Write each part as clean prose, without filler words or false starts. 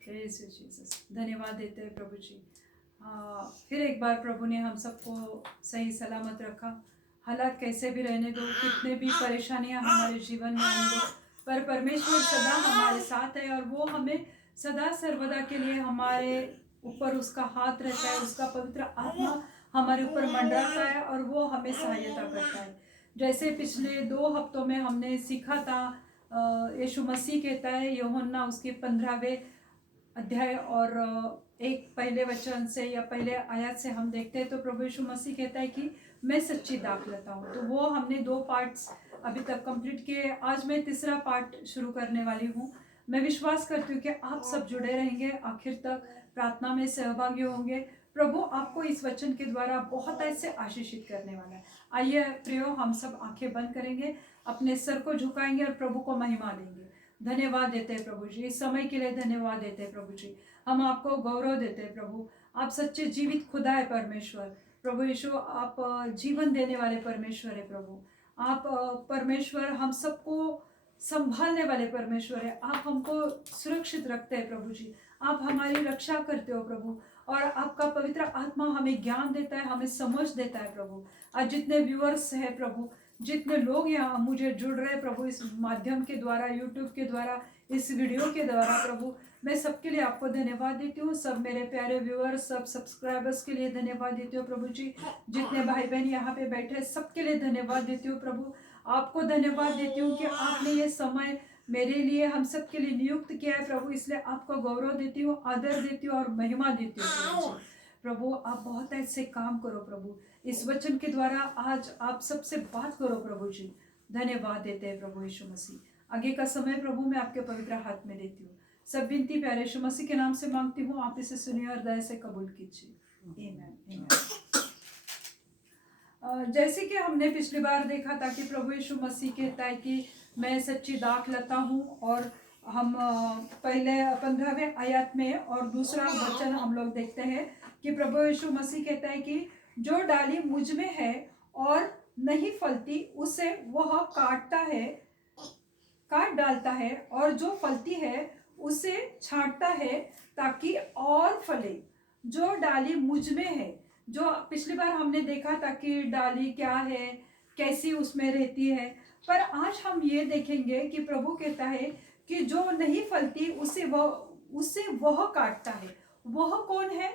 Praise you Jesus. धन्यवाद देते हैं प्रभु जी। फिर एक बार प्रभु ने हम सबको सही सलामत रखा। हालात कैसे भी रहने दो, कितने भी परेशानियां हमारे जीवन में आने दो, पर परमेश्वर सदा हमारे साथ है और वो हमें सदा सर्वदा के लिए हमारे ऊपर उसका हाथ रहता है, उसका पवित्र आत्मा हमारे ऊपर मंडराता है और वो हमें सहायता करता है। जैसे पिछले 2 हफ्तों में हमने सीखा था, यीशु मसीह कहता है यूहन्ना उसके 15वें अध्याय और एक पहले वचन से या पहले आयत से हम देखते हैं तो प्रभु यीशु मसीह कहता है कि मैं सच्ची दाखलता हूँ। तो वो हमने 2 पार्ट्स अभी तक कंप्लीट किए। आज मैं तीसरा पार्ट शुरू करने वाली हूँ। मैं विश्वास करती हूँ कि आप सब जुड़े रहेंगे, आखिर तक प्रार्थना में सहभागी होंगे। प्रभु आपको इस वचन के द्वारा बहुत ऐसे आशीषित करने वाला है। आइए प्रियो, हम सब आंखें बंद करेंगे, अपने सर को झुकाएंगे और प्रभु को महिमा देंगे। धन्यवाद देते हैं प्रभु जी, इस समय के लिए धन्यवाद देते हैं प्रभु जी। हम आपको गौरव देते हैं प्रभु। आप सच्चे जीवित खुदा है परमेश्वर। प्रभु यीशु, आप जीवन देने वाले परमेश्वर है प्रभु। आप परमेश्वर हम सबको संभालने वाले परमेश्वर है। आप हमको सुरक्षित रखते हैं प्रभु जी। आप हमारी रक्षा करते हो प्रभु, और आपका पवित्र आत्मा हमें ज्ञान देता है, हमें समझ देता है प्रभु। आज जितने व्यूअर्स है प्रभु, जितने लोग यहाँ मुझे जुड़ रहे हैं प्रभु, इस माध्यम के द्वारा, यूट्यूब के द्वारा, इस वीडियो के द्वारा प्रभु, मैं सबके लिए आपको धन्यवाद देती हूँ। सब मेरे प्यारे व्यूअर्स, सब सब्सक्राइबर्स के लिए धन्यवाद देती हूँ प्रभु जी। जितने भाई बहन यहाँ पे बैठे हैं सबके लिए धन्यवाद देती हूँ प्रभु। आपको धन्यवाद देती हूँ कि आपने ये समय मेरे लिए, हम सब के लिए नियुक्त किया है प्रभु। इसलिए आपको गौरव देती हूँ, आदर देती हूँ और महिमा देती हूँ प्रभु जी। प्रभु आप बहुत ऐसे काम करो प्रभु, इस वचन के द्वारा आज आप सबसे बात करो प्रभु जी। धन्यवाद देते हैं प्रभु यीशु मसीह। आगे का समय प्रभु मैं आपके पवित्र हाथ में देती हूँ। सब विनती प्यारे यीशु मसीह के नाम से मांगती हूँ, आप इसे सुनिए और दया से कबूल कीजिए। आमीन। जैसे कि हमने पिछली बार देखा था कि प्रभु यीशु मसीह कहता है कि मैं सच्ची दाखलता हूँ, और हम पहले 15वें आयत में और दूसरा वचन हम लोग देखते हैं कि प्रभु यीशु मसीह कहता है कि जो डाली मुझ में है और नहीं फलती उसे वह काट डालता है, और जो फलती है उसे छांटता है ताकि और फले। जो डाली मुझ में है, जो पिछली बार हमने देखा था कि डाली क्या है, कैसी उसमें रहती है, पर आज हम ये देखेंगे कि प्रभु कहता है कि जो नहीं फलती उसे वह काटता है। वह कौन है?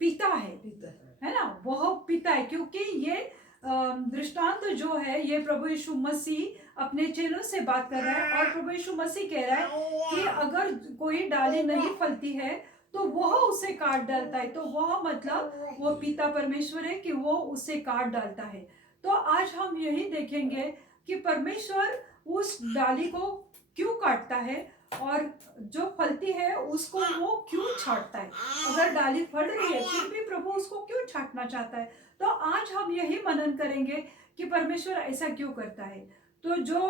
पिता है ना, वह पिता है। क्योंकि ये दृष्टांत जो है ये प्रभु यीशु मसीह अपने चेलों से बात कर रहा है, और प्रभु यीशु मसीह कह रहा है कि अगर कोई डाली नहीं फलती है तो वह उसे काट डालता है। तो वह मतलब वो पिता परमेश्वर है कि वो उसे काट डालता है। तो आज हम यही देखेंगे कि परमेश्वर उस डाली को क्यों काटता है और जो फलती है उसको वो क्यों छांटता है। अगर डाली फल रही है फिर भी प्रभु उसको क्यों छांटना चाहता है। तो आज हम यही मनन करेंगे कि परमेश्वर ऐसा क्यों करता है। तो जो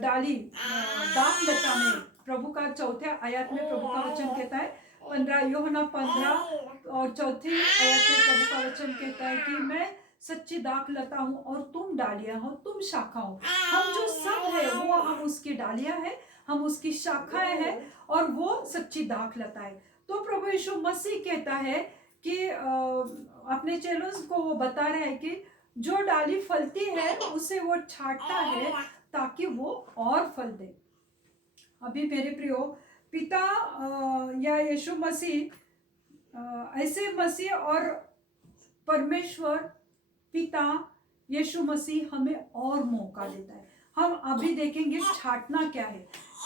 डाली दाखलता में, प्रभु का चौथे आयत में प्रभु का वचन कहता है, 15 यूहन्ना 15 और चौथे आयत में प्रभु का वचन कहता है कि मैं सच्ची दाखलता हूँ और तुम डालियां हो, तुम शाखा हो। हम जो सब है वो हम उसकी डालियां हैं, हम उसकी शाखाएं हैं, और वो सच्ची दाखलता है। तो प्रभु यीशु मसीह कहता है कि अपने चेलों को वो बता रहा है कि जो डाली फलती है उसे वो छांटता है ताकि वो और फल दे। अभी मेरे प्रियो, पिता या यीशु मसीह, ऐसे मसीह और परमेश्वर पिता यीशु मसीह हमें और मौका देता है। हम अभी देखेंगे छांटना क्या है,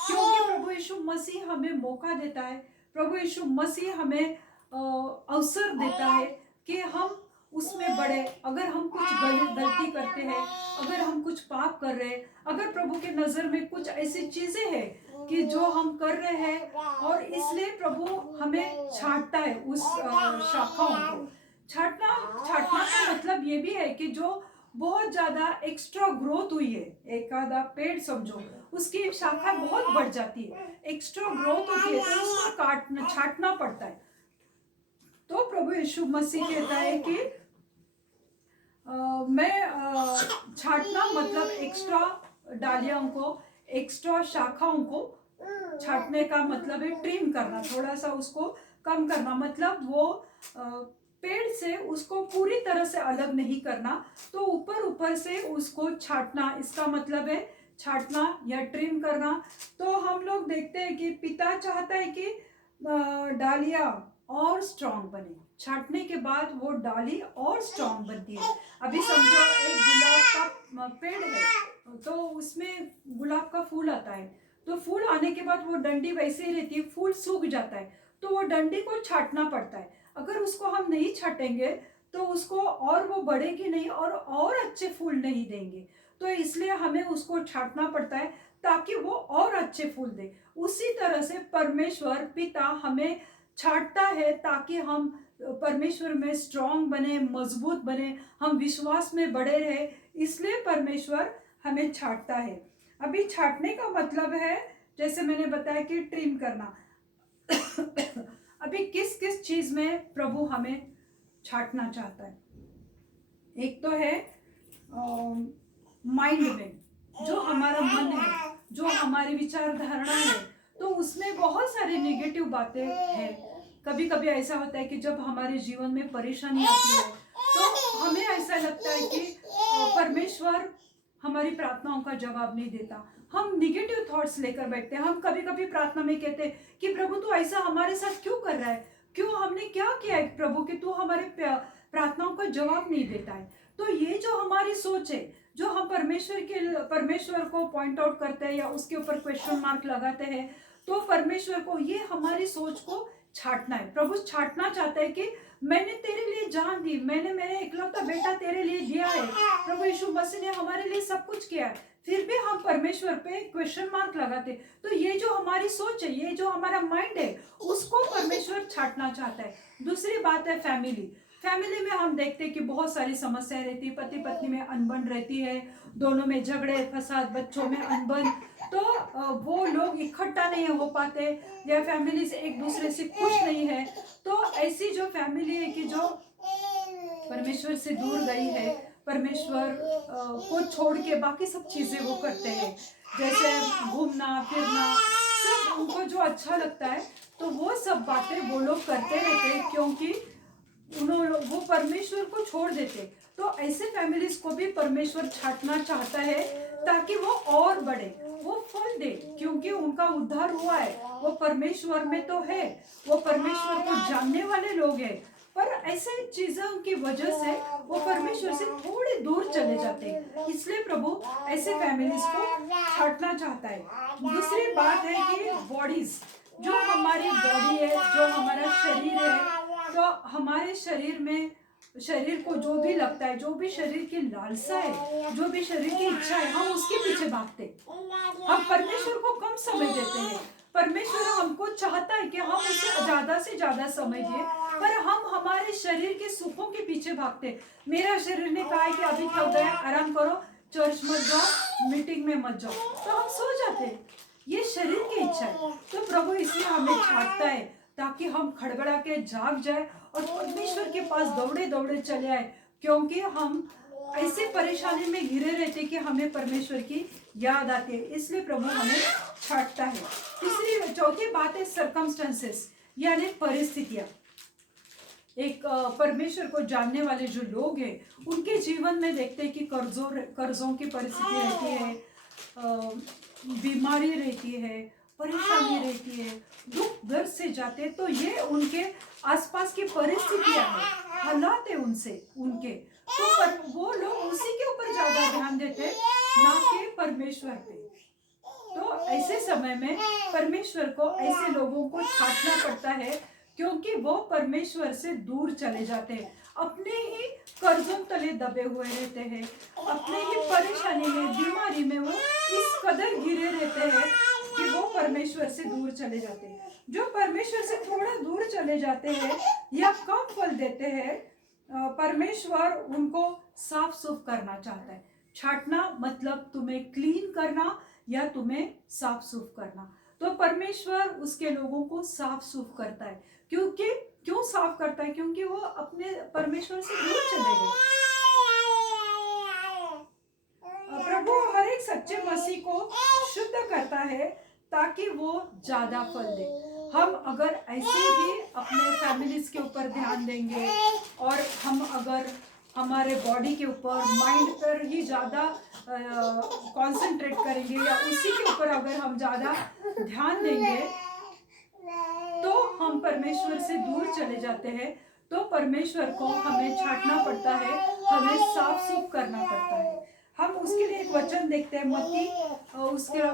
क्योंकि प्रभु यीशु मसीह हमें मौका देता है। प्रभु यीशु मसीह हमें अवसर देता है कि हम उसमें बढ़े। अगर हम कुछ गलती करते हैं, अगर हम कुछ पाप कर रहे हैं, अगर प्रभु के नजर में कुछ ऐसी चीजें हैं कि जो हम कर रहे हैं, और इसलिए प्रभु हमें छांटता है उस शाखाओं को। छांटना का मतलब ये भी है कि जो बहुत ज्यादा एक्स्ट्रा ग्रोथ हुई है, एक आधा पेड़ समझो, उसकी शाखा बहुत बढ़ जाती है, एक्स्ट्रा ग्रोथ होती है, तो उसको छांटना पड़ता है। तो प्रभु यीशु मसीह कहता है कि मैं छांटना मतलब एक्स्ट्रा डालियों को, एक्स्ट्रा शाखाओं को छाटने का मतलब है ट्रिम करना, थोड़ा सा उसको कम करना, मतलब वो पेड़ से उसको पूरी तरह से अलग नहीं करना, तो ऊपर ऊपर से उसको छाटना, इसका मतलब है छाटना या ट्रिम करना। तो हम लोग देखते हैं कि पिता चाहता है कि डालियाँ और स्ट्रांग बने, छाटने के बाद वो डाली और स्ट्रांग बनती है। अभी समझो एक गुलाब का पेड़ है, तो उसमें गुलाब का फूल आता है, तो फूल आने के बाद वो डंडी वैसे ही रहती है, फूल सूख जाता है, तो वो डंडी को छाटना पड़ता है। अगर उसको हम नहीं छाटेंगे तो उसको और वो बढ़ेगी नहीं और अच्छे फूल नहीं देंगे, तो इसलिए हमें उसको छाटना पड़ता है ताकि वो और अच्छे फूल दे। उसी तरह से परमेश्वर पिता हमें छाटता है ताकि हम परमेश्वर में स्ट्रांग बने, मजबूत बने, हम विश्वास में बड़े रहे, इसलिए परमेश्वर हमें छाटता है। अभी छाटने का मतलब है, जैसे मैंने बताया कि ट्रिम करना। अभी किस किस चीज में प्रभु हमें छाटना चाहता है? एक तो है माइंड में, जो हमारा मन है, जो हमारी विचारधारणा है, तो उसमें बहुत सारी नेगेटिव बातें हैं। कभी कभी ऐसा होता है कि जब हमारे जीवन में परेशानी आती है तो हमें ऐसा लगता है कि परमेश्वर हमारी प्रार्थनाओं का जवाब नहीं देता, हम निगेटिव थॉट्स लेकर बैठते हैं। हम कभी कभी प्रार्थना में कहते हैं कि प्रभु तू ऐसा हमारे साथ क्यों कर रहा है, क्यों, हमने क्या किया है प्रभु कि तू हमारे प्रार्थनाओं का जवाब नहीं देता है। तो ये जो हमारी सोच है, जो हम परमेश्वर को पॉइंट आउट करते हैं या उसके ऊपर क्वेश्चन मार्क लगाते हैं, तो परमेश्वर को ये हमारी सोच को छाटना है। प्रभु छाटना चाहता है कि मैंने तेरे लिए जान दी, मैंने मेरे इकलौता बेटा तेरे लिए दिया है, प्रभु यीशु मसीह ने हमारे लिए सब कुछ किया है, फिर भी हम परमेश्वर पे क्वेश्चन मार्क लगाते। तो ये जो हमारी सोच है, ये जो हमारा माइंड है, उसको परमेश्वर छाटना चाहता है। दूसरी बात है फैमिली में हम देखते हैं कि बहुत सारी समस्याएं रहती है, पति पत्नी में अनबन रहती है, दोनों में झगड़े फसाद, बच्चों में अनबन, तो वो लोग इकट्ठा नहीं हो पाते या फैमिली से एक दूसरे से खुश नहीं है। तो ऐसी जो फैमिली है कि जो परमेश्वर से दूर गई है, परमेश्वर को छोड़ के बाकी सब चीजें वो करते हैं, जैसे घूमना फिरना, सब उनको जो अच्छा लगता है, तो वो सब बातें वो लोग करते रहते हैं, क्योंकि वो परमेश्वर को छोड़ देते। तो ऐसे फैमिलीज को भी परमेश्वर छाटना चाहता है ताकि वो और बढ़े, वो फल दे, क्योंकि उनका उद्धार हुआ है, वो परमेश्वर में तो है, वो परमेश्वर को जानने वाले लोग हैं, पर ऐसे चीजों की वजह से वो परमेश्वर से थोड़ी दूर चले जाते हैं। इसलिए प्रभु ऐसे फैमिलीज को छाटना चाहता है। दूसरी बात है कि बॉडीज, जो हमारी बॉडी है, जो हमारा शरीर है, तो हमारे शरीर को जो भी लगता है, जो भी शरीर की लालसा है, जो भी शरीर की इच्छा है, हम उसके पीछे भागते, हम परमेश्वर को कम समय देते हैं। परमेश्वर हमको चाहता है कि हम उसे ज्यादा से ज्यादा समय दें, पर हम हमारे शरीर के सुखों के पीछे भागते। मेरा शरीर ने कहा है कि अभी थक गए, आराम करो, चर्च मत जाओ, मीटिंग में मत जाओ, तो हम सो जाते हैं। ये शरीर की इच्छा है। तो प्रभु इसलिए हमें छाटता है ताकि हम खड़बड़ा के जाग जाए और परमेश्वर के पास दौड़े दौड़े चले आए, क्योंकि हम ऐसे परेशानी में घिरे रहते कि हमें परमेश्वर की याद आती है, इसलिए प्रभु हमें छाटता है। चौथी बात है सर्कमस्टेंसेस, यानी परिस्थितियां। एक परमेश्वर को जानने वाले जो लोग हैं, उनके जीवन में देखते हैं कि कर्जों की परिस्थिति रहती है, बीमारी रहती है, परेशानी रहती है, दुख दर्द से जाते, तो ये उनके आसपास की परिस्थितियां हैं, हालात है उनके, तो वो लोग उसी के ऊपर ज्यादा ध्यान देते ना कि परमेश्वर पे। तो ऐसे समय में परमेश्वर को ऐसे लोगों को छाटना पड़ता है, क्योंकि वो परमेश्वर से दूर चले जाते हैं, अपने ही कर्जों तले दबे हुए रहते हैं, अपने ही परेशानी में, बीमारी में वो इस कदर घिरे रहते हैं कि वो परमेश्वर से दूर चले जाते हैं। जो परमेश्वर से थोड़ा दूर चले जाते हैं या कम फल देते हैं, परमेश्वर उनको साफ सुफ करना चाहता है। छाटना मतलब तुम्हें क्लीन करना या तुम्हें साफ सुफ करना। तो परमेश्वर उसके लोगों को साफ सुफ करता है, क्यों साफ करता है? क्योंकि वो अपने परमेश्वर से दूर चले गए। प्रभु हर एक सच्चे मसीह को शुद्ध करता है ताकि वो ज़्यादा फल दे। हम अगर ऐसे ही अपने फैमिलीज के ऊपर ध्यान देंगे और हम अगर हमारे बॉडी के ऊपर, माइंड पर ही ज़्यादा कंसंट्रेट करेंगे या उसी के ऊपर अगर हम ज़्यादा ध्यान देंगे तो हम परमेश्वर से दूर चले जाते हैं। तो परमेश्वर को हमें छांटना पड़ता है, हमें साफ सूफ करना पड़ता है। हम उसके लिए एक वचन देखते हैं, मत्ती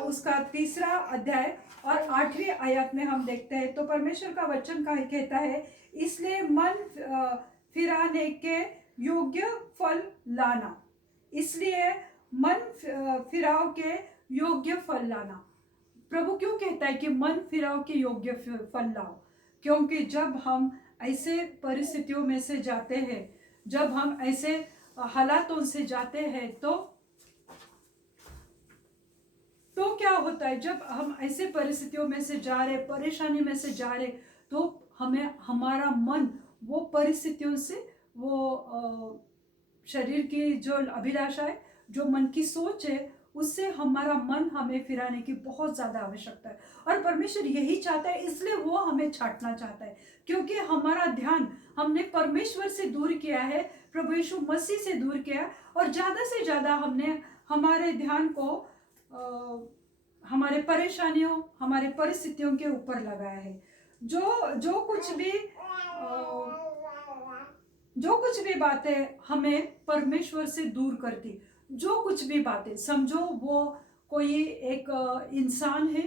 उसका 3 अध्याय और 8वीं आयत में हम देखते हैं। तो परमेश्वर का वचन का कहता है, इसलिए मन फिराने के योग्य फल लाना। इसलिए मन फिराव के योग्य फल लाना। प्रभु क्यों कहता है कि मन फिराव के योग्य फल लाओ? क्योंकि जब हम ऐसे परिस्थितियों में से जाते हैं, जब हम ऐसे हालातों से जाते हैं, तो क्या होता है? जब हम ऐसे परिस्थितियों में से जा रहे, परेशानी में से जा रहे, तो हमें हमारा मन वो परिस्थितियों से, वो शरीर की जो अभिलाषा है, जो मन की सोच है, उससे हमारा मन हमें फिराने की बहुत ज़्यादा आवश्यकता है। और परमेश्वर यही चाहता है, इसलिए वो हमें छांटना चाहता है, क्योंकि हमारा ध्यान हमने परमेश्वर से दूर किया है, प्रभु यीशु मसीह से दूर किया, और ज़्यादा से ज़्यादा हमने हमारे ध्यान को हमारे परेशानियों, हमारे परिस्थितियों के ऊपर लगाया है। जो कुछ भी बातें हमें परमेश्वर से दूर करती, जो कुछ भी बातें, समझो वो कोई एक इंसान है,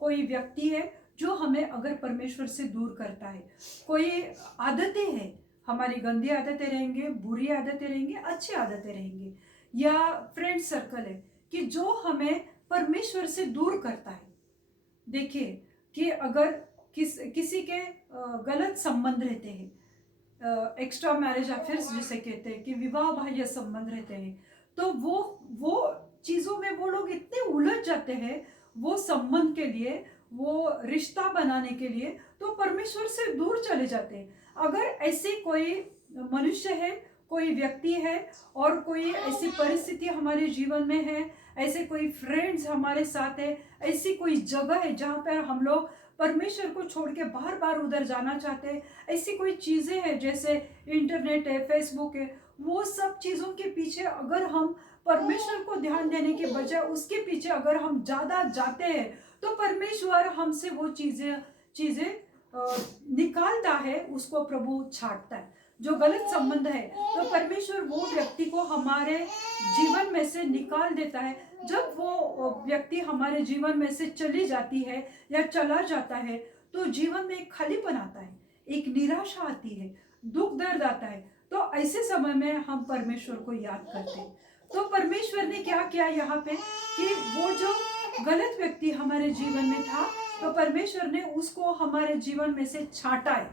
कोई व्यक्ति है जो हमें अगर परमेश्वर से दूर करता है, कोई आदतें हैं, हमारी गंदी आदतें रहेंगे, बुरी आदतें रहेंगी, अच्छी आदतें रहेंगी, या फ्रेंड सर्कल है कि जो हमें परमेश्वर से दूर करता है। देखिए कि अगर किसी के गलत संबंध रहते हैं, एक्स्ट्रा मैरिज अफेयर्स जिसे कहते हैं, कि विवाह बाह्य संबंध रहते हैं, तो वो चीज़ों में वो लोग इतने उलझ जाते हैं, वो संबंध के लिए, वो रिश्ता बनाने के लिए, तो परमेश्वर से दूर चले जाते हैं। अगर ऐसी कोई मनुष्य है, कोई व्यक्ति है, और कोई ऐसी परिस्थिति हमारे जीवन में है, ऐसे कोई फ्रेंड्स हमारे साथ है, ऐसी कोई जगह है जहाँ पर हम लोग परमेश्वर को छोड़ के बार बार उधर जाना चाहते हैं, ऐसी कोई चीज़ें हैं जैसे इंटरनेट है, फेसबुक है, वो सब चीज़ों के पीछे अगर हम परमेश्वर को ध्यान देने के बजाय उसके पीछे अगर हम ज़्यादा जाते हैं, तो परमेश्वर हमसे वो चीज़ें निकालता है, उसको प्रभु छांटता है। जो गलत संबंध है, तो परमेश्वर वो व्यक्ति को हमारे जीवन में से निकाल देता है। जब वो व्यक्ति हमारे जीवन में से चली जाती है या चला जाता है, तो जीवन में एक खालीपन आता है, एक निराशा आती है, दुख दर्द आता है। तो ऐसे समय में हम परमेश्वर को याद करते हैं। तो परमेश्वर ने क्या किया यहाँ पे, कि वो जो गलत व्यक्ति हमारे जीवन में था, तो परमेश्वर ने उसको हमारे जीवन में से छांटा है,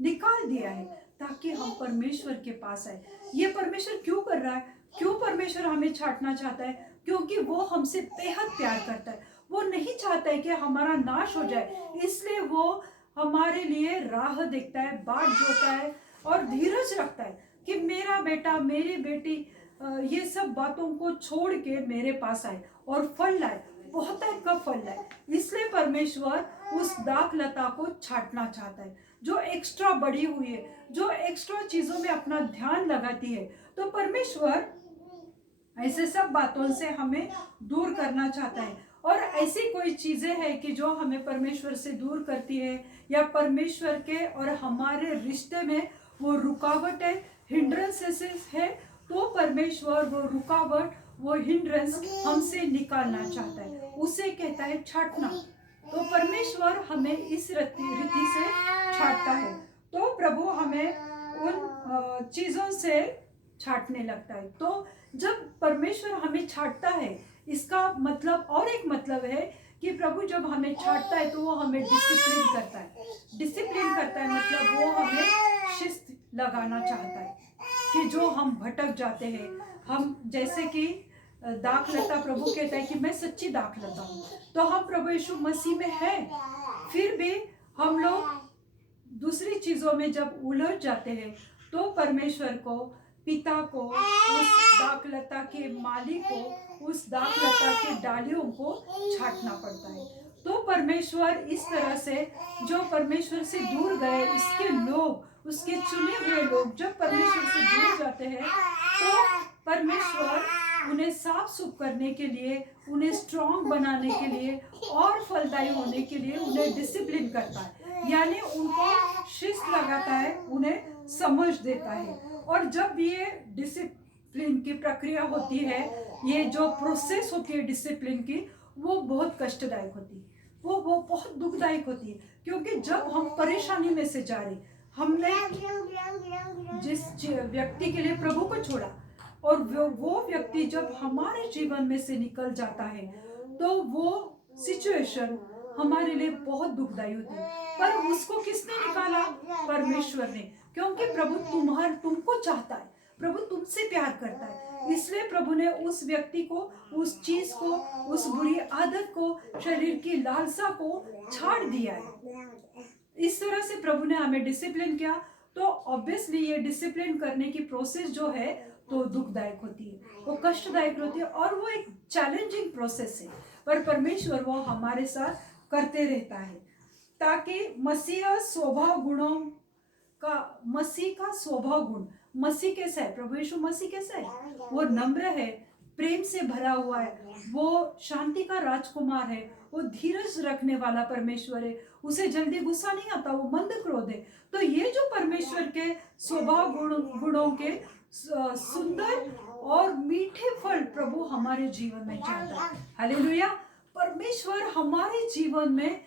निकाल दिया है, ताकि हम परमेश्वर के पास आए। ये परमेश्वर क्यों कर रहा है? क्यों परमेश्वर हमें छांटना चाहता है? क्योंकि वो हमसे बेहद प्यार करता है। वो नहीं चाहता है कि हमारा नाश हो जाए, इसलिए वो हमारे लिए राह देखता है, बाट जोता है और धीरज रखता है कि मेरा बेटा, मेरी बेटी ये सब बातों को छोड़ के मेरे पास आए और फल लाए, बहुत का फल लाए। इसलिए परमेश्वर उस दाखलता को छांटना चाहता है, जो एक्स्ट्रा बड़ी हुई है, जो एक्स्ट्रा चीजों में अपना ध्यान लगाती है। तो परमेश्वर ऐसे सब बातों से हमें दूर करना चाहता है। और ऐसी कोई चीजें हैं कि जो हमें परमेश्वर से दूर करती है, या परमेश्वर के और हमारे रिश्ते में वो रुकावट है, हिंड्रेंसेस है, तो परमेश्वर वो रुकावट, वो हिंड्रेंस हमसे निकालना चाहता है, उसे कहता है छांटना। तो परमेश्वर हमें इस रीति से छांटता है। तो प्रभु हमें उन चीजों से छांटने लगता है। तो जब परमेश्वर हमें छांटता है, इसका मतलब, और एक मतलब है कि प्रभु जब हमें छांटता है तो वो हमें डिसिप्लिन करता है। डिसिप्लिन करता है मतलब वो हमें शिस्त लगाना चाहता है, कि जो हम भटक जाते हैं, हम जैसे कि दाखलता, प्रभु कहता है कि मैं सच्ची दाखलता हूँ। तो हम प्रभु यीशु मसीह में हैं, फिर भी हम लोग दूसरी चीजों में जब उलझ जाते हैं, तो परमेश्वर को, पिता को, उस दाखलता के मालिक को, उस दाखलता के डालियों को छांटना पड़ता है। तो परमेश्वर इस तरह से, जो परमेश्वर से दूर गए उसके लोग, उसके चुने हुए लोग जब परमेश्वर से दूर जाते हैं, तो परमेश्वर उन्हें साफ सुफ करने के लिए, उन्हें स्ट्रांग बनाने के लिए और फलदायी होने के लिए उन्हें डिसिप्लिन करता है, यानी उनको शिस्त लगाता है, उन्हें समझ देता है। और जब ये डिसिप्लिन की प्रक्रिया होती है, ये जो प्रोसेस होती है डिसिप्लिन की, वो बहुत कष्टदायक होती है, वो बहुत दुखदायक होती है, क्योंकि जब हम परेशानी में से जा रहे, हमने जिस व्यक्ति के लिए प्रभु को छोड़ा और वो व्यक्ति जब हमारे जीवन में से निकल जाता है, तो वो सिचुएशन हमारे लिए बहुत दुखदाई होती है। पर उसको किसने निकाला? परमेश्वर ने, क्योंकि प्रभु तुमको चाहता है, प्रभु तुमसे प्यार करता है, इसलिए प्रभु ने उस व्यक्ति को, उस चीज को, उस बुरी आदत को, शरीर की लालसा को छाड़ दिया है। इस तरह से प्रभु ने हमें डिसिप्लिन किया। तो ऑब्वियसली ये डिसिप्लिन करने की प्रोसेस जो है तो दुखदायक होती है, वो कष्टदायक होती है और वो एक चैलेंजिंग प्रोसेस है, पर परमेश्वर वो हमारे साथ करते रहता है, ताकि मसीह का स्वभाव गुण, मसीह कैसा है? प्रभु यीशु मसीह कैसा है? वो नम्र है, प्रेम से भरा हुआ है, वो शांति का राजकुमार है, वो धीरज रखने वाला परमेश्वर है, उसे जल्दी गुस्सा नहीं आता, वो मंद क्रोध है। तो ये जो परमेश्वर के स्वभाव गुणों के सुंदर और मीठे फल प्रभु हमारे जीवन में चाहता है। हालेलुया। परमेश्वर हमारे जीवन में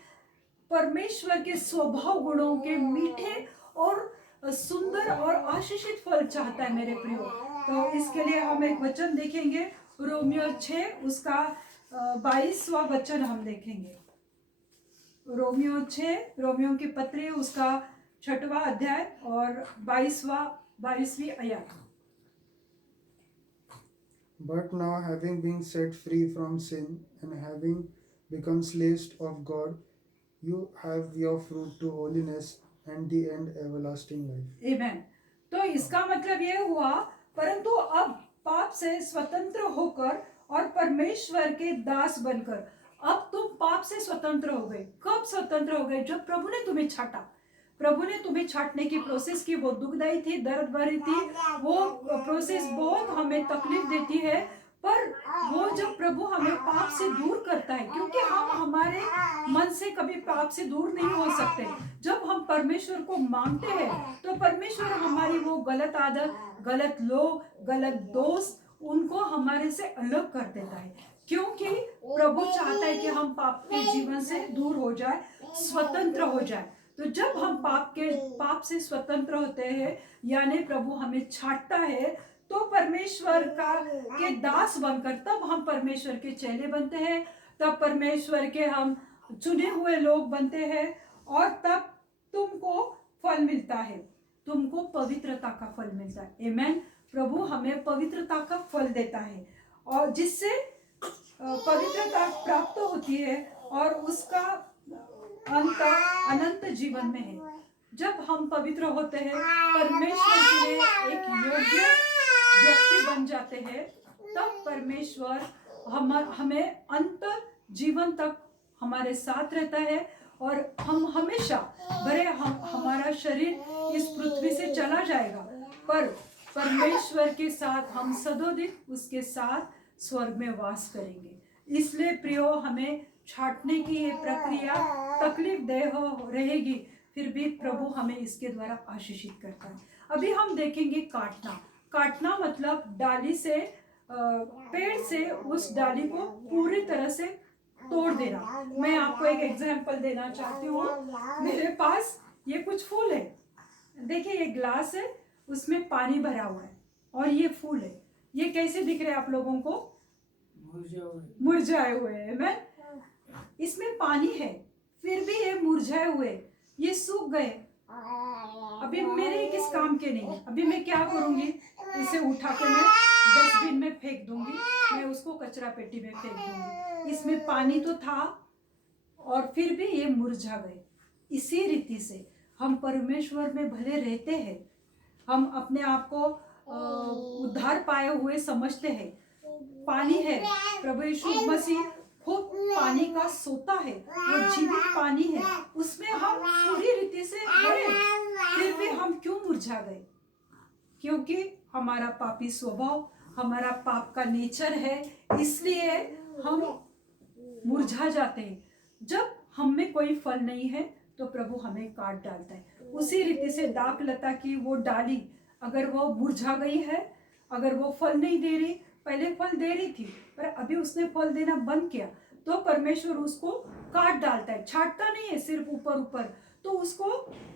परमेश्वर के स्वभाव गुणों के मीठे और सुंदर और आशीषित फल चाहता है मेरे प्रियो। तो इसके लिए हम एक वचन देखेंगे, रोमियो 6 उसका 22वां वचन हम देखेंगे। रोमियो 6, रोमियो की पत्री उसका 6वां अध्याय और 22वीं आयत। But now, having been set free from sin and having become slaves of God, you have your fruit to holiness and the end everlasting life. Amen. तो इसका मतलब ये हुआ, परंतु अब पाप से स्वतंत्र होकर और परमेश्वर के दास बनकर, अब तुम पाप से स्वतंत्र हो गए। कब स्वतंत्र हो गए? जब प्रभु ने तुम्हें छाटा। प्रभु ने तुम्हें छाटने की प्रोसेस की, वो दुखदाई थी, दर्द भरी थी, वो प्रोसेस बहुत हमें तकलीफ देती है, पर वो जब प्रभु हमें पाप से दूर करता है, क्योंकि हम हमारे मन से कभी पाप से दूर नहीं हो सकते। जब हम परमेश्वर को मांगते हैं तो परमेश्वर हमारी वो गलत आदत, गलत लोग, गलत दोस्त, उनको हमारे से अलग कर देता है, क्योंकि प्रभु चाहता है कि हम पाप के जीवन से दूर हो जाए, स्वतंत्र हो जाए। तो जब हम पाप से स्वतंत्र होते हैं, यानी प्रभु हमें छाटता है, तो परमेश्वर के दास बनकर तब हम परमेश्वर के चेले बनते हैं, तब परमेश्वर के हम चुने हुए लोग बनते हैं, और तब तुमको फल मिलता है, तुमको पवित्रता का फल मिलता है। आमेन। प्रभु हमें पवित्रता का फल देता है, और जिससे पवित्रता प्राप्त होती है और उसका अंत अनंत जीवन में है। जब हम पवित्र होते हैं, परमेश्वर के लिए एक योग्य व्यक्ति बन जाते हैं, तब परमेश्वर हमें अंत जीवन तक हमारे साथ रहता है, और हम हमेशा हमारा शरीर इस पृथ्वी से चला जाएगा, पर परमेश्वर के साथ हम सदोदित उसके साथ स्वर्ग में वास करेंगे। इसलिए प्रियो, हमें छाटने की ये प्रक्रिया तकलीफ देह रहेगी, फिर भी प्रभु हमें इसके द्वारा आशीषित करता है। अभी हम देखेंगे काटना मतलब डाली से, पेड़ से उस डाली को पूरी तरह से तोड़ देना। मैं आपको एक एग्जांपल देना चाहती हूँ। मेरे पास ये कुछ फूल है, देखिए ये ग्लास है, उसमें पानी भरा हुआ है, और ये फूल है। ये कैसे दिख रहे हैं आप लोगों को? मुरझाए हुए हैं। मैं इसमें पानी है, फिर भी ये मुरझाए हुए, ये सूख गए, अभी मेरे किस काम के नहीं। अभी मैं क्या करूंगी? इसे उठा के मैं डस्टबिन में फेंक दूंगी, मैं उसको कचरा पेटी में फेंक दूंगी। इसमें पानी तो था और फिर भी ये मुरझा गए। इसी रीति से हम परमेश्वर में भले रहते हैं, हम अपने आप को उद्धार पाए हुए समझते हैं, पानी है, प्रभु यीशु मसीह वो पानी का सोता है, वो जीवित पानी है, उसमें हम पूरी रीति से गए, फिर भी हम क्यों मुरझा गए? क्योंकि हमारा पापी स्वभाव, हमारा पाप का नेचर है, इसलिए हम मुरझा जाते हैं। जब हम में कोई फल नहीं है तो प्रभु हमें काट डालता है। उसी रीति से दाख लता की वो डाली अगर वो मुरझा गई है, अगर वो फल नहीं दे रही, पहले फल दे रही थी पर अभी उसने फल देना बंद किया, तो परमेश्वर उसको काट डालता है, छाटता नहीं है सिर्फ ऊपर ऊपर, तो उसको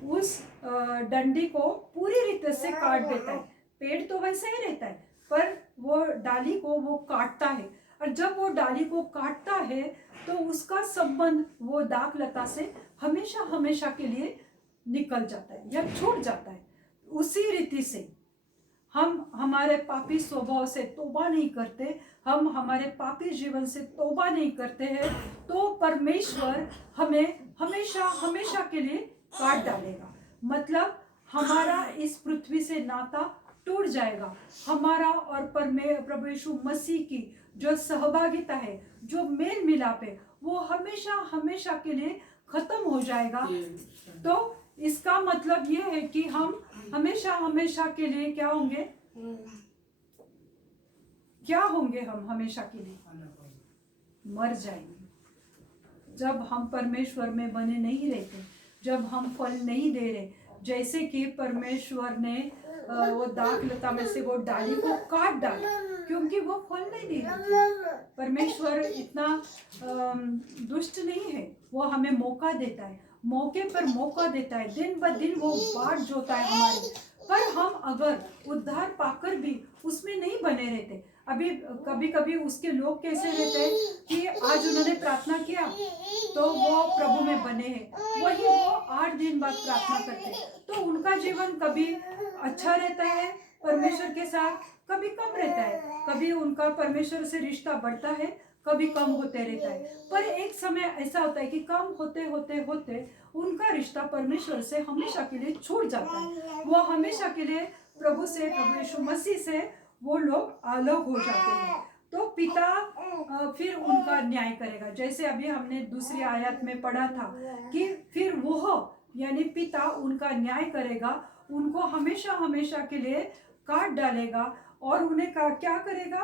उस डंडी को पूरी रीति से काट देता है। पेड़ तो वैसा ही रहता है पर वो डाली को वो काटता है, और जब वो डाली को काटता है तो उसका संबंध वो दाख लता से हमेशा हमेशा के लिए निकल जाता है या छूट जाता है। उसी रीति से हम हमारे पापी स्वभाव से तौबा नहीं करते, हम हमारे पापी जीवन से तौबा नहीं करते हैं, तो परमेश्वर हमें हमेशा हमेशा के लिए काट डालेगा। मतलब हमारा इस पृथ्वी से नाता टूट जाएगा। हमारा और प्रभु यीशु मसीह की जो सहभागिता है, जो मेल मिलाप है, वो हमेशा हमेशा के लिए खत्म हो जाएगा। तो इसका मतलब ये है कि हम हमेशा हमेशा के लिए क्या होंगे? क्या होंगे? हम हमेशा के लिए मर जाएंगे। जब हम परमेश्वर में बने नहीं रहते, जब हम फल नहीं दे रहे, जैसे कि परमेश्वर ने वो दाख लता में से वो डाली को काट डाला क्योंकि वो फल नहीं दे रही। परमेश्वर इतना दुष्ट नहीं है, वो हमें मौका देता है, मौके पर मौका देता है, दिन ब दिन वो बाट जोता है हमारे। पर हम अगर उद्धार पाकर भी उसमें नहीं बने रहते, अभी कभी कभी उसके लोग कैसे रहते हैं कि आज उन्होंने प्रार्थना किया तो वो प्रभु में बने हैं, वही वो 8 दिन बाद प्रार्थना करते हैं, तो उनका जीवन कभी अच्छा रहता है परमेश्वर के साथ, कभी कम रहता है, कभी उनका परमेश्वर से रिश्ता बढ़ता है, कभी कम होते रहता है। पर एक समय ऐसा होता है कि कम होते होते होते उनका रिश्ता परमेश्वर से हमेशा के लिए छूट जाता है। वो हमेशा के लिए प्रभु से, प्रभु यीशु मसीह से वो लोग अलग हो जाते हैं। तो पिता फिर उनका न्याय करेगा, जैसे अभी हमने दूसरी आयत में पढ़ा था कि फिर वो यानी पिता उनका न्याय करेगा, उनको हमेशा हमेशा के लिए काट डालेगा और उन्हें क्या करेगा?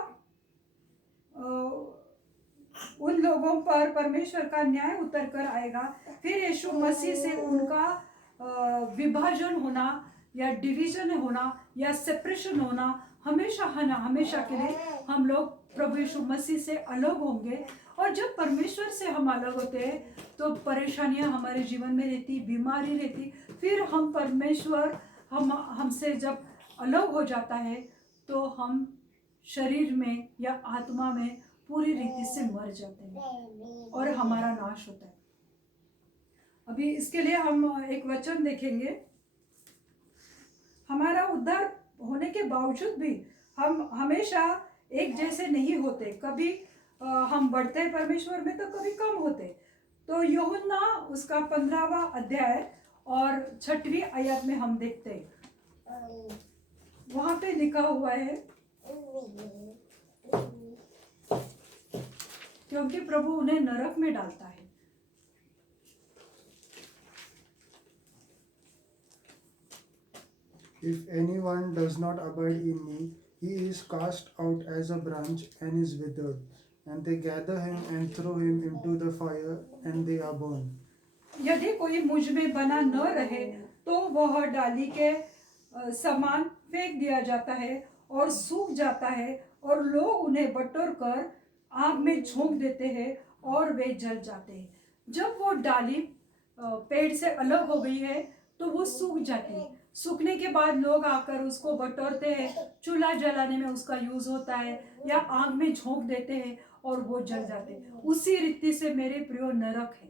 उन लोगों पर परमेश्वर का न्याय उतर कर आएगा। फिर यीशु मसीह से उनका विभाजन होना या डिवीजन होना या सेपरेशन होना हमेशा हमेशा के लिए हम लोग प्रभु यीशु मसीह से अलग होंगे। और जब परमेश्वर से हम अलग होते हैं तो परेशानियां हमारे जीवन में रहती, बीमारी रहती, फिर हम परमेश्वर हमसे जब अलग हो जाता है तो हम शरीर में या आत्मा में पूरी रीति से मर जाते हैं और हमारा नाश होता है। अभी इसके लिए हम एक वचन देखेंगे। हमारा उद्धार होने के बावजूद भी हम हमेशा एक जैसे नहीं होते, कभी हम बढ़ते हैं परमेश्वर में तो कभी कम होते। तो यूहन्ना उसका 15वां अध्याय और 6वीं आयत में हम देखते हैं, वहां पे लिखा हुआ है, क्योंकि प्रभु उन्हें नरक में डालता है। If anyone does not abide in me, he is cast out as a branch and is withered, and they gather him and throw him into the fire, and they are burned. यदि कोई मुझ में बना न रहे तो वह डाली के समान फेंक दिया जाता है और सूख जाता है, और लोग उन्हें बटोर कर आग में झोंक देते हैं और वे जल जाते हैं। जब वो डाली पेड़ से अलग हो गई है तो वो सूख जाती है। सूखने के बाद लोग आकर उसको बटोरते हैं, चूल्हा जलाने में उसका यूज होता है या आग में झोंक देते हैं और वो जल जाते हैं। उसी रीति से मेरे प्रियो नरक है।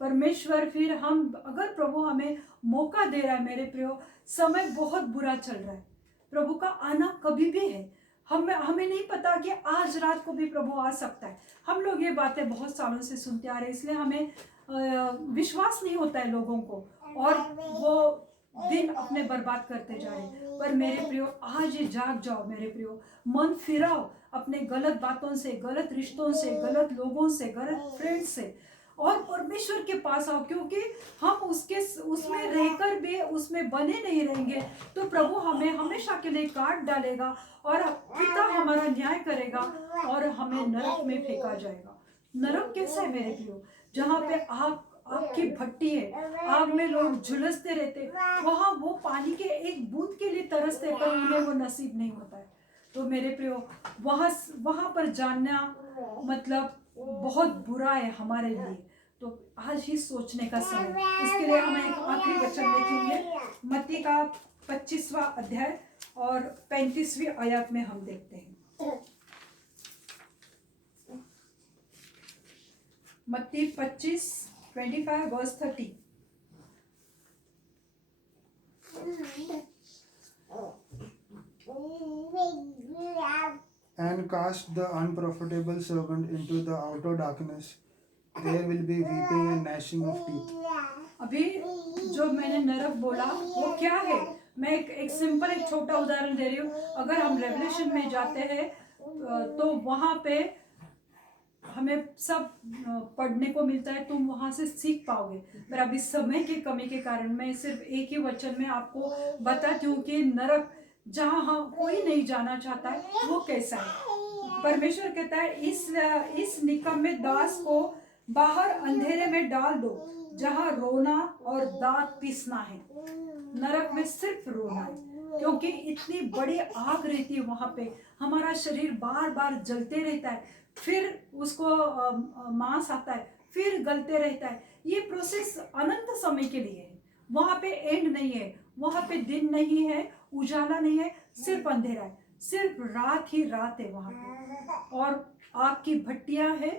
परमेश्वर फिर हम अगर प्रभु हमें मौका दे रहा है, मेरे प्रियो समय बहुत बुरा चल रहा है, प्रभु का आना कभी भी है, हमें नहीं पता कि आज रात को भी प्रभु आ सकता है। हम लोग ये बातें बहुत सालों से सुनते आ रहे हैं, इसलिए हमें विश्वास नहीं होता है लोगों को, और वो दिन अपने बर्बाद करते जा रहे हैं। पर मेरे प्रियो आज जाग जाओ, मेरे प्रियो मन फिराओ, अपने गलत बातों से, गलत रिश्तों से, गलत लोगों से, गलत फ्रेंड्स से, और परमेश्वर के पास आओ, क्योंकि हम उसमें रहकर भी उसमें बने नहीं रहेंगे तो प्रभु हमें हमेशा के लिए काट डालेगा और पिता हमारा न्याय करेगा और हमें नरक में फेंका जाएगा। नरक कैसा है मेरे प्रियो? जहाँ पे आग की भट्टी है, आग में लोग झुलसते रहते, वहाँ वो पानी के एक बूंद के लिए तरसते, पर उन्हें वो नसीब नहीं होता है। तो मेरे प्रियो, वहाँ पर जानना मतलब बहुत बुरा है हमारे लिए। तो आज ही सोचने का समय। इसके लिए हम एक आखिरी वचन देखेंगे, मत्ती का 25वां अध्याय और 35वीं आयत में हम देखते हैं। मत्ती 25 verse 30। And cast the unprofitable servant into the outer darkness. There will be weeping and gnashing of teeth. अभी जो मैंने नरक बोला वो क्या है? मैं एक सिंपल एक छोटा उदाहरण दे रही हूँ। अगर हम रेवलेशन में जाते हैं तो वहाँ पे हमें सब पढ़ने को मिलता है, तुम वहाँ से सीख पाओगे। पर अभी समय की कमी के कारण मैं सिर्फ एक ही वचन में आपको बताती हूँ कि नरक जहाँ कोई नहीं जाना चाहता है वो कैसा है। परमेश्वर कहता है इस निकम्मे दास को बाहर अंधेरे में डाल दो, जहाँ रोना और दांत पीसना है। नरक में सिर्फ रोना है, क्योंकि इतनी बड़ी आग रहती है वहाँ पे। हमारा शरीर बार बार जलते रहता है, फिर उसको मांस आता है, फिर गलते रहता है। ये प्रोसेस अनंत समय के लिए है। वहाँ पे एंड नहीं है, वहाँ पे दिन नहीं है, उजाला नहीं है, सिर्फ अंधेरा है, सिर्फ रात ही रात है वहाँ पे। और आग की भट्टियां है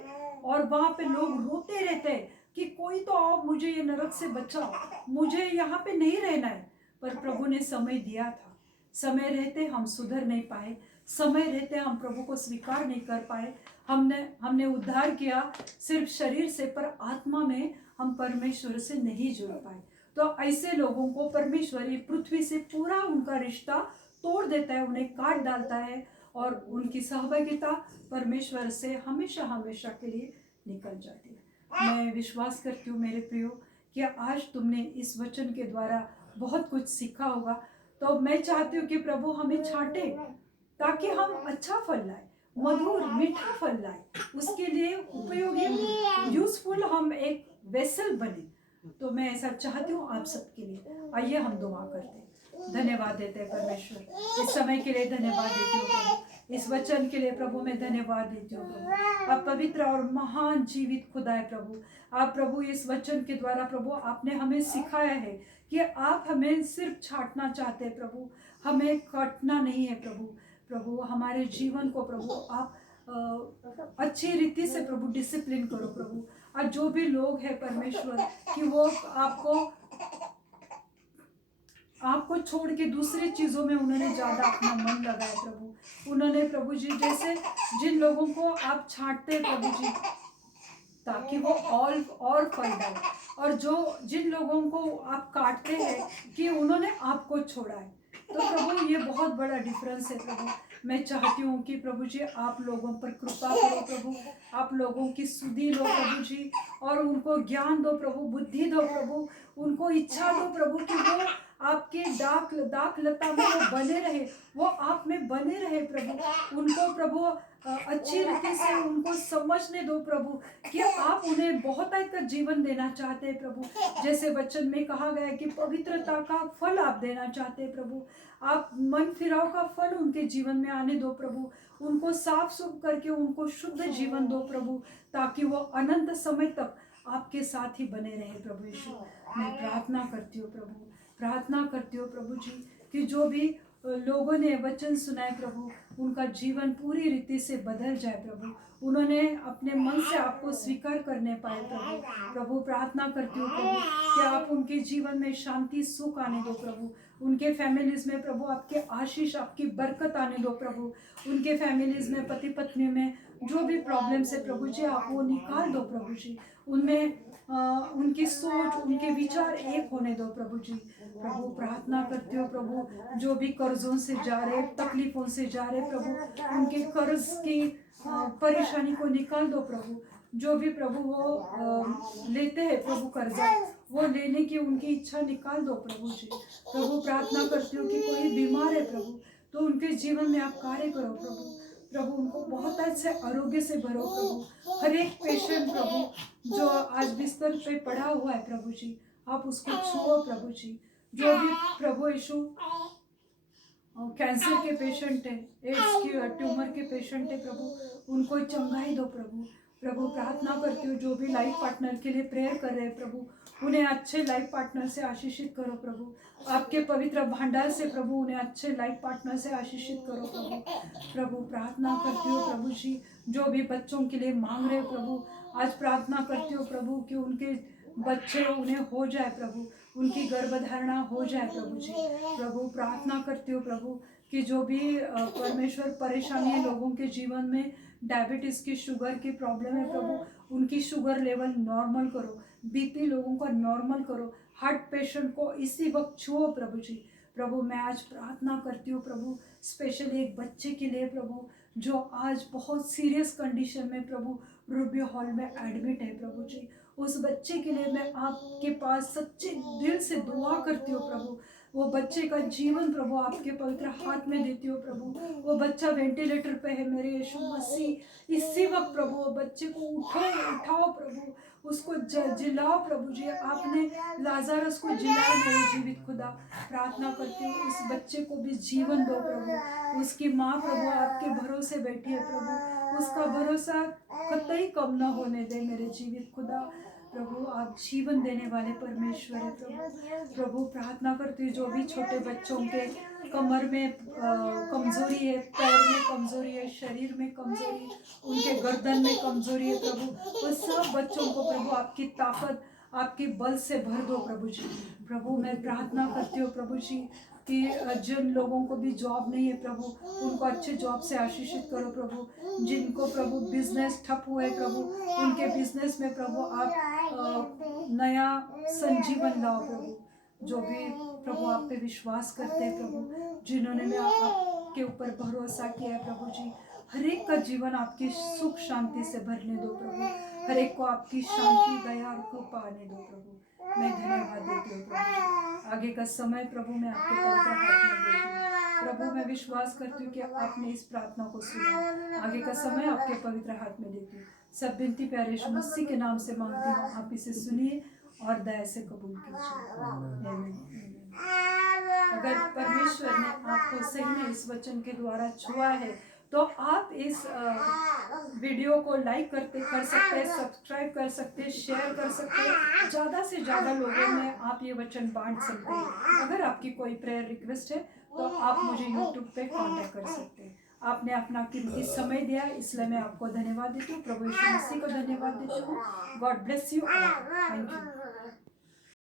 और वहाँ पे लोग रोते रहते हैं कि कोई तो आओ, मुझे ये नरक से बचाओ, मुझे यहाँ पे नहीं रहना है। पर प्रभु ने समय दिया था, समय रहते हम सुधर नहीं पाए, समय रहते हम प्रभु को स्वीकार नहीं कर पाए। हमने उद्धार किया सिर्फ शरीर से, पर आत्मा में हम परमेश्वर से नहीं जुड़ पाए। तो ऐसे लोगों को परमेश्वर पृथ्वी से पूरा उनका रिश्ता तोड़ देता है, उन्हें काट डालता है और उनकी सहभागिता परमेश्वर से हमेशा हमेशा के लिए निकल जाती है। मैं विश्वास करती हूँ मेरे प्रियो कि आज तुमने इस वचन के द्वारा बहुत कुछ सीखा होगा। तो मैं चाहती हूँ कि प्रभु हमें छांटे ताकि हम अच्छा फल लाए, मधुर मीठा फल लाए, उसके लिए उपयोगी यूजफुल हम एक वेसल बने। तो मैं ऐसा चाहती हूँ आप सबके लिए। आइए हम दुआ करते हैं। धन्यवाद देते हैं परमेश्वर, इस समय के लिए धन्यवाद देती हूँ प्रभु, इस वचन के लिए प्रभु मैं धन्यवाद देती हूँ प्रभु। आप पवित्र और महान जीवित खुदा है प्रभु। आप प्रभु इस वचन के द्वारा प्रभु आपने हमें सिखाया है कि आप हमें सिर्फ छांटना चाहते हैं प्रभु, हमें काटना नहीं है प्रभु। प्रभु हमारे जीवन को प्रभु आप अच्छी रीति से प्रभु डिसिप्लिन करो प्रभु। आज जो भी लोग हैं परमेश्वर कि वो आपको छोड़ के दूसरी चीज़ों में उन्होंने ज़्यादा अपना मन लगाया प्रभु। उन्होंने प्रभु जी जैसे जिन लोगों को आप छांटते प्रभु जी ताकि वो और फल दें, और जिन लोगों को आप काटते हैं कि उन्होंने आपको छोड़ा है। तो प्रभु ये बहुत बड़ा डिफरेंस है प्रभु। मैं चाहती हूँ कि प्रभु जी आप लोगों पर कृपा करो प्रभु, आप लोगों की सुधि लो प्रभु जी, और उनको ज्ञान दो प्रभु, बुद्धि दो प्रभु, उनको इच्छा दो प्रभु कि वो आपके दाख लता में वो बने रहे, वो आप में बने रहे प्रभु। उनको प्रभु अच्छी रीति से उनको समझने दो प्रभु कि आप उन्हें बहुतायत का जीवन देना चाहते हैं प्रभु। जैसे वचन में कहा गया कि पवित्रता का फल आप देना चाहते हैं प्रभु। आप मन फिराव का फल उनके जीवन में आने दो प्रभु, उनको साफ सुफ करके उनको शुद्ध जीवन दो प्रभु, ताकि वो अनंत समय तक आपके साथ ही बने रहे प्रभु यीशु। मैं प्रार्थना करती हूँ प्रभु, प्रार्थना करती हूँ प्रभु जी कि जो भी लोगों ने वचन सुनाए प्रभु, उनका जीवन पूरी रीति से बदल जाए प्रभु, उन्होंने अपने मन से आपको स्वीकार करने पाए प्रभु। प्रभु प्रार्थना करती हूँ प्रभु कि आप उनके जीवन में शांति सुख आने दो प्रभु, उनके फैमिलीज में प्रभु आपके आशीष आपकी बरकत आने दो प्रभु, उनके फैमिलीज में पति पत्नी में जो भी प्रॉब्लम्स है प्रभु जी आप वो निकाल दो प्रभु जी, उनमें उनकी सोच, उनके विचार एक होने दो प्रभु जी। प्रभु प्रार्थना करती हो प्रभु, जो भी कर्जों से जा रहे, तकलीफों से जा रहे प्रभु, उनके कर्ज की परेशानी को निकाल दो प्रभु। जो भी प्रभु वो लेते हैं प्रभु कर्जा, वो लेने की उनकी इच्छा निकाल दो प्रभु जी। प्रभु प्रार्थना करती हूँ कि कोई बीमार है प्रभु, तो उनके जीवन में आप कार्य करो प्रभु। प्रभु उनको बहुत अच्छे आरोग्य से भरो प्रभु। हर एक पेशेंट प्रभु जो आज बिस्तर पे पड़ा हुआ है प्रभु जी, आप उसको छुओ प्रभु जी। जो भी प्रभु यीशु कैंसर के पेशेंट है, एड्स की ट्यूमर के पेशेंट है प्रभु, उनको चंगाई दो प्रभु। प्रभु प्रार्थना करती हूँ जो भी लाइफ पार्टनर के लिए प्रेयर कर रहे हैं प्रभु, उन्हें अच्छे लाइफ पार्टनर से आशीषित करो प्रभु। आपके पवित्र भंडार से प्रभु उन्हें अच्छे लाइफ पार्टनर से आशीषित करो प्रभु। प्रभु प्रार्थना करती हूँ प्रभु जी, जो भी बच्चों के लिए मांग रहे प्रभु, आज प्रार्थना करती हूँ प्रभु कि उनके बच्चे उन्हें हो जाए प्रभु, उनकी गर्भधारणा हो जाए प्रभु जी। प्रभु प्रार्थना करती हूँ प्रभु कि जो भी परमेश्वर परेशानी है लोगों के जीवन में, डायबिटीज़ की, शुगर की प्रॉब्लम है प्रभु, उनकी शुगर लेवल नॉर्मल करो, बीपी लोगों का नॉर्मल करो, हार्ट पेशेंट को इसी वक्त छुओ प्रभु जी। प्रभु मैं आज प्रार्थना करती हूँ प्रभु, स्पेशली एक बच्चे के लिए प्रभु, जो आज बहुत सीरियस कंडीशन में प्रभु रूबी हॉल में एडमिट है प्रभु जी। उस बच्चे के लिए मैं आपके पास सच्चे दिल से दुआ करती हूँ प्रभु। वो बच्चे का जीवन प्रभु आपके पवित्र हाथ में देती हो प्रभु। वो बच्चा वेंटिलेटर पे है मेरे यीशु मसीह, इसी वक्त प्रभु वो बच्चे को उठाओ प्रभु, उसको जिलाओ प्रभु जी। आपने लाजरस को जिलाया मेरे जीवित खुदा। प्रार्थना करती हूँ उस बच्चे को भी जीवन दो प्रभु। उसकी माँ प्रभु आपके भरोसे बैठी है प्रभु, उसका भरोसा कतई कम ना होने दे मेरे जीवित खुदा। प्रभु आप जीवन देने वाले परमेश्वर है प्रभु। प्रभु प्रार्थना करती हूँ जो भी छोटे बच्चों के कमर में कमजोरी है, पैर में कमजोरी है, शरीर में कमजोरी, उनके गर्दन में कमजोरी है प्रभु, वो सब बच्चों को प्रभु आपकी ताकत, आपके बल से भर दो प्रभु जी। प्रभु मैं प्रार्थना करती हूँ प्रभु जी कि जिन लोगों को भी जॉब नहीं है प्रभु, उनको अच्छे जॉब से आशीषित करो प्रभु। जिनको प्रभु बिजनेस ठप हुए प्रभु, उनके बिजनेस में प्रभु आप नया संजीवन लाओ प्रभु। जो भी प्रभु आप पे विश्वास करते हैं प्रभु, जिन्होंने भी आपके ऊपर भरोसा किया है प्रभु जी, हर एक का जीवन आपकी सुख शांति से भरने दो प्रभु। हर एक को आपकी शांति, दया और कृपा आने दो प्रभु। मैं धन्यवाद देती हूँ प्रभु जी। आगे का समय प्रभु मैं आपके पवित्र हाथ में देती हूँ प्रभु। मैं विश्वास करती हूँ कि आपने इस प्रार्थना को सुना। आगे का समय आपके पवित्र हाथ में देती हूँ। सब विनती प्यारे यीशु मसीह के नाम से मांगती हूँ, आप इसे सुनिए और दया से कबूल कीजिए। आमीन। अगर परमेश्वर ने आपको सही में इस वचन के द्वारा छुआ है, तो आप इस वीडियो को लाइक कर सकते हैं, सब्सक्राइब कर सकते हैं, शेयर कर सकते हैं, ज़्यादा से ज़्यादा लोगों में आप ये वचन बांट सकते हैं। अगर आपकी कोई प्रेयर रिक्वेस्ट है तो आप मुझे यूट्यूब पे कांटेक्ट कर सकते हैं। आपने अपना कीमती समय दिया, इसलिए मैं आपको धन्यवाद देती हूँ। प्रभु यीशु मसीह को धन्यवाद देती हूँ। God bless you. Thank you.